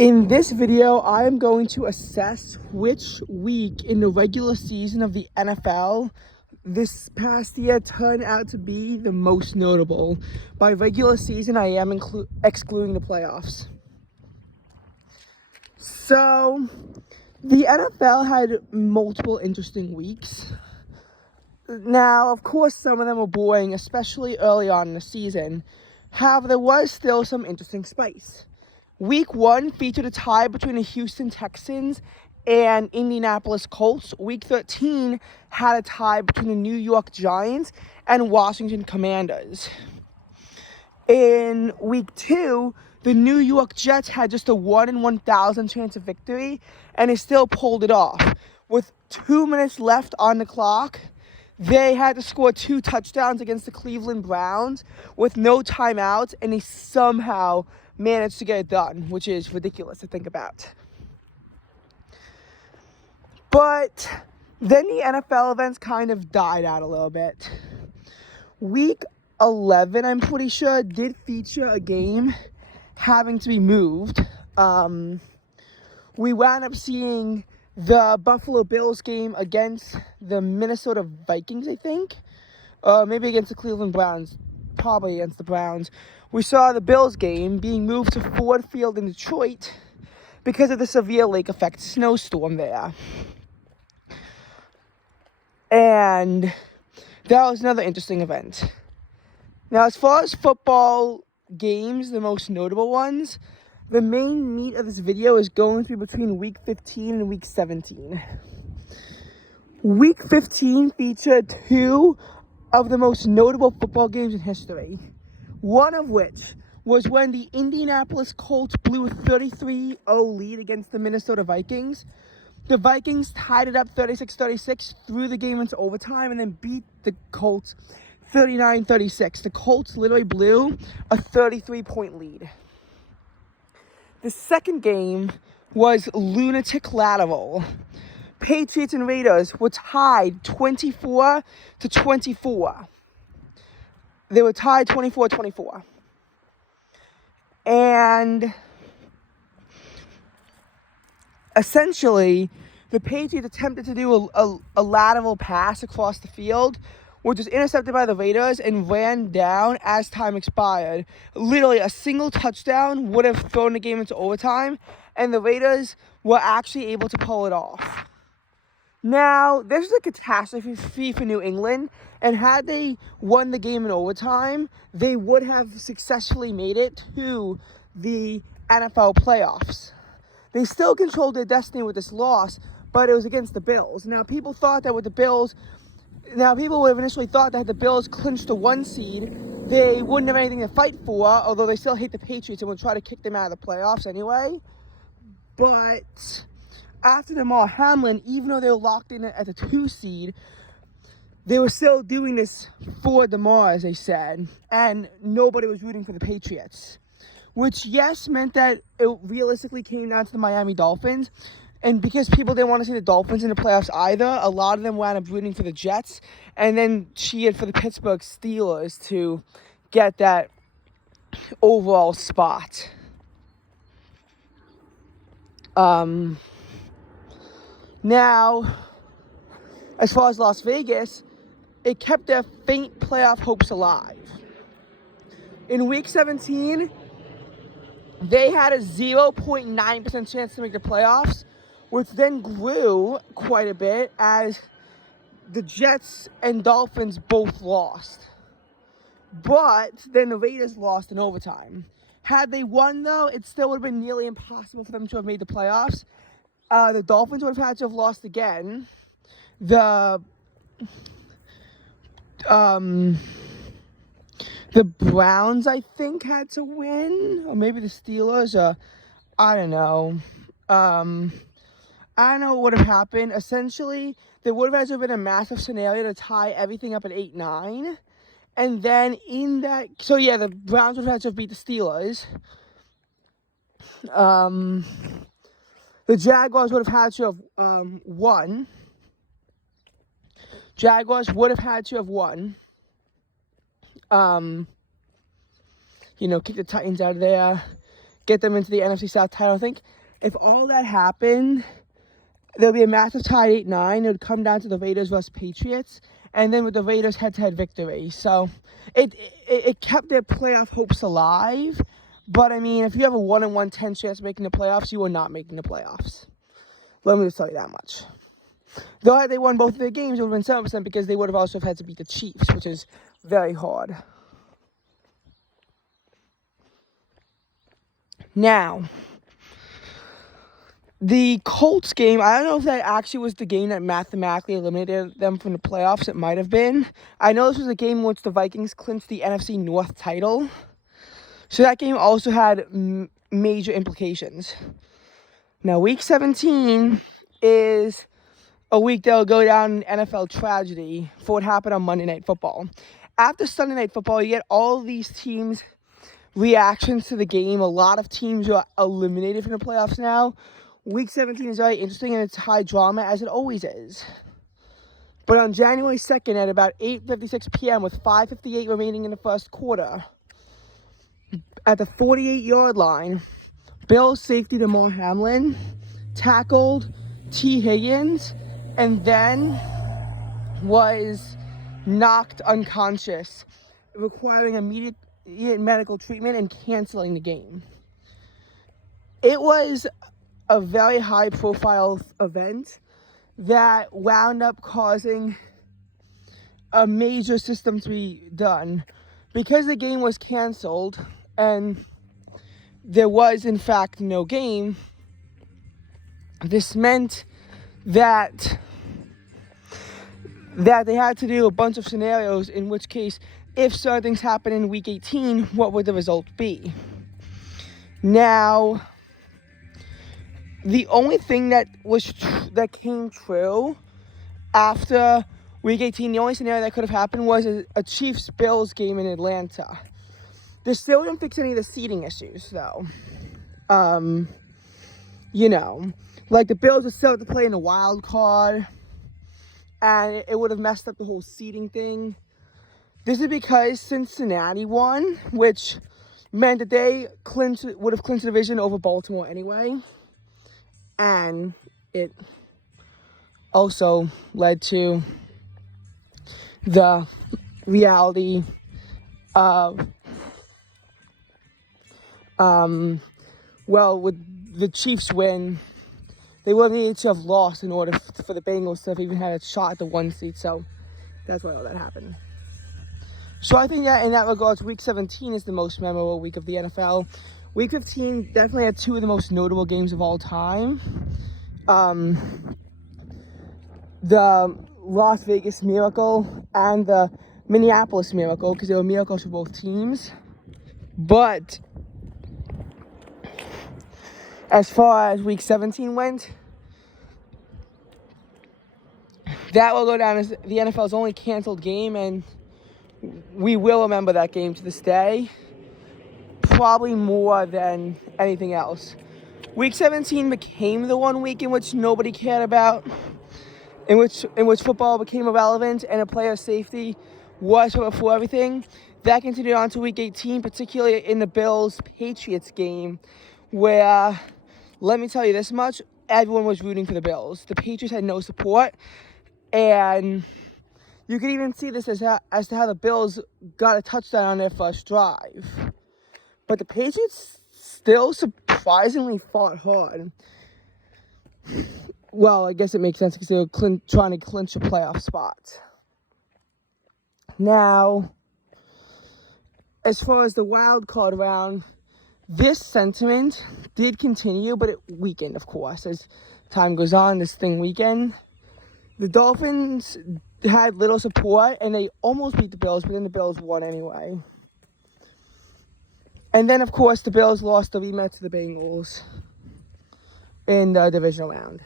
In this video, I am going to assess which week in the regular season of the NFL this past year turned out to be the most notable. By regular season, I am excluding the playoffs. So, the NFL had multiple interesting weeks. Now, of course, some of them were boring, especially early on in the season. However, there was still some interesting spice. Week 1 featured a tie between the Houston Texans and Indianapolis Colts. Week 13 had a tie between the New York Giants and Washington Commanders. In Week 2, the New York Jets had just a 1 in 1,000 chance of victory, and they still pulled it off. With 2 minutes left on the clock, they had to score 2 touchdowns against the Cleveland Browns with no timeouts, and they somehow managed to get it done, which is ridiculous to think about. But then the NFL events kind of died out a little bit. Week 11, I'm pretty sure, did feature a game having to be moved. We wound up seeing the Buffalo Bills game against the Minnesota Vikings, I think. Maybe against the Cleveland Browns. Probably against the Browns. We saw the Bills game being moved to Ford Field in Detroit because of the severe lake effect snowstorm there. And that was another interesting event. Now, as far as football games, the most notable ones, the main meat of this video is going to be between Week 15 and Week 17. Week 15 featured 2 of the most notable football games in history. One of which was when the Indianapolis Colts blew a 33-0 lead against the Minnesota Vikings. The Vikings tied it up 36-36, threw the game into overtime, and then beat the Colts 39-36. The Colts literally blew a 33-point lead. The second game was lunatic lateral. Patriots and Raiders were tied 24-24. They were tied 24-24. And essentially, the Patriots attempted to do a lateral pass across the field, which was intercepted by the Raiders and ran down as time expired. Literally, a single touchdown would have thrown the game into overtime, and the Raiders were actually able to pull it off. Now, this is a catastrophe for New England, and had they won the game in overtime, they would have successfully made it to the NFL playoffs. They still controlled their destiny with this loss, but it was against the Bills. Now, people would have initially thought that the Bills clinched the 1 seed, they wouldn't have anything to fight for, although they still hate the Patriots and would try to kick them out of the playoffs anyway. But after Damar Hamlin, even though they were locked in at the 2 seed, they were still doing this for Damar, as they said, and nobody was rooting for the Patriots. Which, yes, meant that it realistically came down to the Miami Dolphins, and because people didn't want to see the Dolphins in the playoffs either, a lot of them wound up rooting for the Jets, and then cheered for the Pittsburgh Steelers to get that overall spot. Now, as far as Las Vegas, it kept their faint playoff hopes alive. In Week 17, they had a 0.9% chance to make the playoffs, which then grew quite a bit as the Jets and Dolphins both lost. But then the Raiders lost in overtime. Had they won, though, it still would have been nearly impossible for them to have made the playoffs. The Dolphins would have had to have lost again. The Browns, I think, had to win. Or maybe the Steelers. I don't know. I don't know what would have happened. Essentially, there would have had to have been a massive scenario to tie everything up at 8-9. And then in that... So, yeah, the Browns would have had to have beat the Steelers. The Jaguars would have had to have won. Jaguars would have had to have won. Kick the Titans out of there. get them into the NFC South title. I think if all that happened, there'll be a massive tie 8-9. It would come down to the Raiders versus Patriots, and then with the Raiders head-to-head victory. So it kept their playoff hopes alive. But I mean, if you have a 1-in-110 chance of making the playoffs, you are not making the playoffs. Let me just tell you that much. Though had they won both of their games, it would have been 7% because they would have also had to beat the Chiefs, which is very hard. Now, the Colts game, I don't know if that actually was the game that mathematically eliminated them from the playoffs. It might have been. I know this was a game in which the Vikings clinched the NFC North title. So that game also had major implications. Now, Week 17 is a week that will go down in NFL tragedy for what happened on Monday Night Football. After Sunday Night Football, you get all these teams' reactions to the game. A lot of teams are eliminated from the playoffs now. Week 17 is very interesting, and it's high drama, as it always is. But on January 2nd at about 8:56 p.m. with 5:58 remaining in the first quarter, at the 48-yard line, Bills safety Damar Hamlin tackled T. Higgins and then was knocked unconscious, requiring immediate medical treatment and canceling the game. It was a very high-profile event that wound up causing a major system to be done. Because the game was canceled and there was, in fact, no game, this meant that they had to do a bunch of scenarios, in which case, if certain things happen in Week 18, what would the result be? Now, the only thing that came true after Week 18, the only scenario that could have happened was a Chiefs-Bills game in Atlanta. This still didn't fix any of the seeding issues, though. Like the Bills would still have to play in a wild card, and it would have messed up the whole seeding thing. This is because Cincinnati won, which meant that they would have clinched the division over Baltimore anyway. And it also led to the reality of, with the Chiefs win, they would have needed to have lost in order for the Bengals to have even had a shot at the 1 seed. So that's why all that happened. So I think that in that regards, Week 17 is the most memorable week of the NFL. Week 15 definitely had two of the most notable games of all time. The Las Vegas Miracle and the Minneapolis Miracle, because they were miracles for both teams. But as far as Week 17 went, that will go down as the NFL's only canceled game, and we will remember that game to this day, probably more than anything else. Week 17 became the one week in which nobody cared about, in which football became irrelevant and a player's safety was for everything. That continued on to Week 18, particularly in the Bills-Patriots game, where, let me tell you this much, everyone was rooting for the Bills. The Patriots had no support, and you can even see this as to how the Bills got a touchdown on their first drive. But the Patriots still surprisingly fought hard. Well, I guess it makes sense because they were trying to clinch a playoff spot. Now, as far as the wild card round, this sentiment did continue, but it weakened, of course, as time goes on. This thing weakened. The Dolphins had little support, and they almost beat the Bills, but then the Bills won anyway. And then, of course, the Bills lost the rematch to the Bengals in the divisional round.